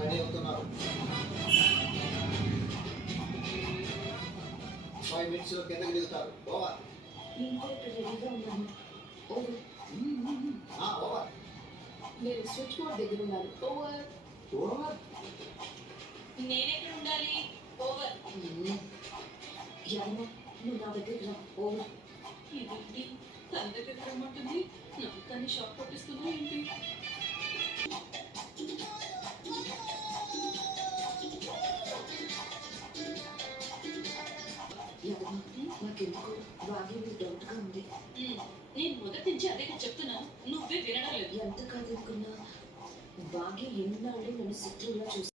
Ready అవుతున్నారు. 5 minutes లో కిందకి దిగుతారు. ఓవర్. రెడీగా ఉన్నాను. ఓవర్. ఓవర్. నేను స్విచ్ బోర్డ్ దగ్గర ఉన్నాను. ఓవర్. ఓవర్. నేనెక్కడ ఉండాలి? ఓవర్. యాదమ్మ నువ్వు నా దగ్గరికి రా. ఓవర్. ఇదేంటి తన దగ్గరికి రమ్మంటుంది, నాకు కానీ షాక్ కొట్టిస్తుందా ఏంటి? నాకెందుకు బాగా డౌట్గా ఉంది. నేను మొదటి నుంచి అదే చెప్తున్నాను, నువ్వే వినడం లేదు. ఎంత కాదనుకున్నా బాగా ఎన్నాళ్ళు నన్ను శత్రువులా చూసి